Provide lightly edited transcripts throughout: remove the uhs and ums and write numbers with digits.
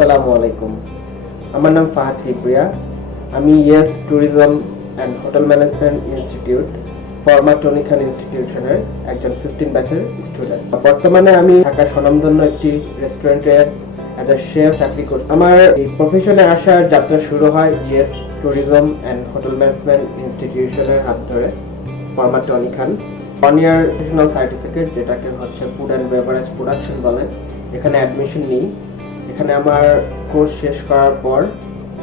আসসালামু আলাইকুম। আমার নাম ফাহাদ কিবরিয়া। আমি Yes tourism and hotel management institute former ইনস্টিটিউশনের একজন 15 ব্যাচের স্টুডেন্ট। বর্তমানে আমি ঢাকার স্বনামধন্য একটি রেস্টুরেন্টে অ্যাজ এ শেফ চাকরি করছি। আমার এই প্রফেশনে আসার যাত্রা শুরু হয় Yes tourism and hotel management ইনস্টিটিউশনের হাত ধরে। Former-TKCi 1 year প্রফেশনাল সার্টিফিকেট, যেটাকে হচ্ছে ফুড অ্যান্ড বেভারেজ প্রোডাকশন বলে, এখানে অ্যাডমিশন নিই। এখানে আমার কোর্স শেষ করার পর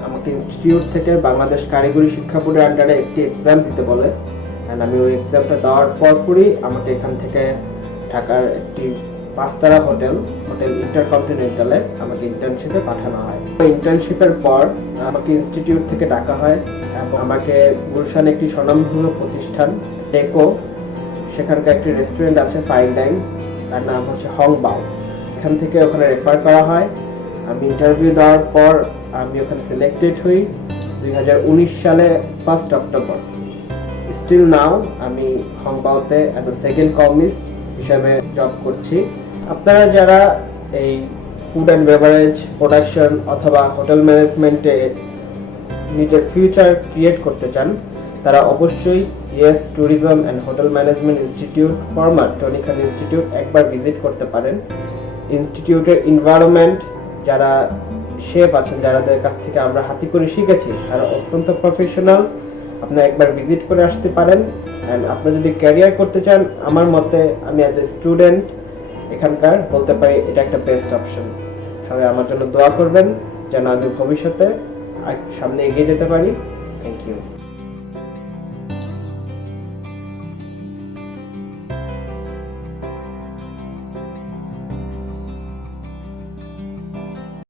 আমাকে ইনস্টিটিউট থেকে বাংলাদেশ কারিগরি শিক্ষা বোর্ডের আন্ডারে একটি এক্সাম দিতে বলে, অ্যান্ড আমি ওই এক্সামটা দেওয়ার পরপরই আমাকে এখান থেকে ঢাকার একটি 5 তারা হোটেল ইন্টারকন্টিনেন্টালে আমাকে ইন্টার্নশিপে পাঠানো হয়। ইন্টার্নশিপের পর আমাকে ইনস্টিটিউট থেকে ডাকা হয় এবং আমাকে গুলশানে একটি স্বনামধন্য প্রতিষ্ঠান টেকো, সেখানকার একটি রেস্টুরেন্ট আছে ফাইন ডাইন, তার নাম হচ্ছে হংবাও, এখান থেকে ওখানে রেফার করা হয়। আমি ইন্টারভিউ দেওয়ার পর আমি ওখানে সিলেক্টেড হই 2019 সালে 1 অক্টোবর। স্টিল নাও আমি হংবাওতে অ্যাজ এ সেকেন্ড কমিস হিসাবে জব করছি। আপনারা যারা এই ফুড অ্যান্ড বেভারেজ প্রোডাকশন অথবা হোটেল ম্যানেজমেন্টে নিজের ফিউচার ক্রিয়েট করতে চান, তারা অবশ্যই Yes tourism and hotel management institute former institute একবার ভিজিট করতে পারেন। ইনস্টিটিউটের এনভায়রনমেন্ট, যারা শেফ আছেন, যাদের কাছ থেকে আমরা হাতে করে শিখেছি, তারা অত্যন্ত প্রফেশনাল। আপনি একবার ভিজিট করে আসতে পারেন। অ্যান্ড আপনি যদি ক্যারিয়ার করতে চান, আমার মতে আমি অ্যাজ এ স্টুডেন্ট এখানকার বলতে পারি এটা একটা বেস্ট অপশন। সবাই আমার জন্য দোয়া করবেন যেন আমি ভবিষ্যতে সামনে এগিয়ে যেতে পারি। Thank you.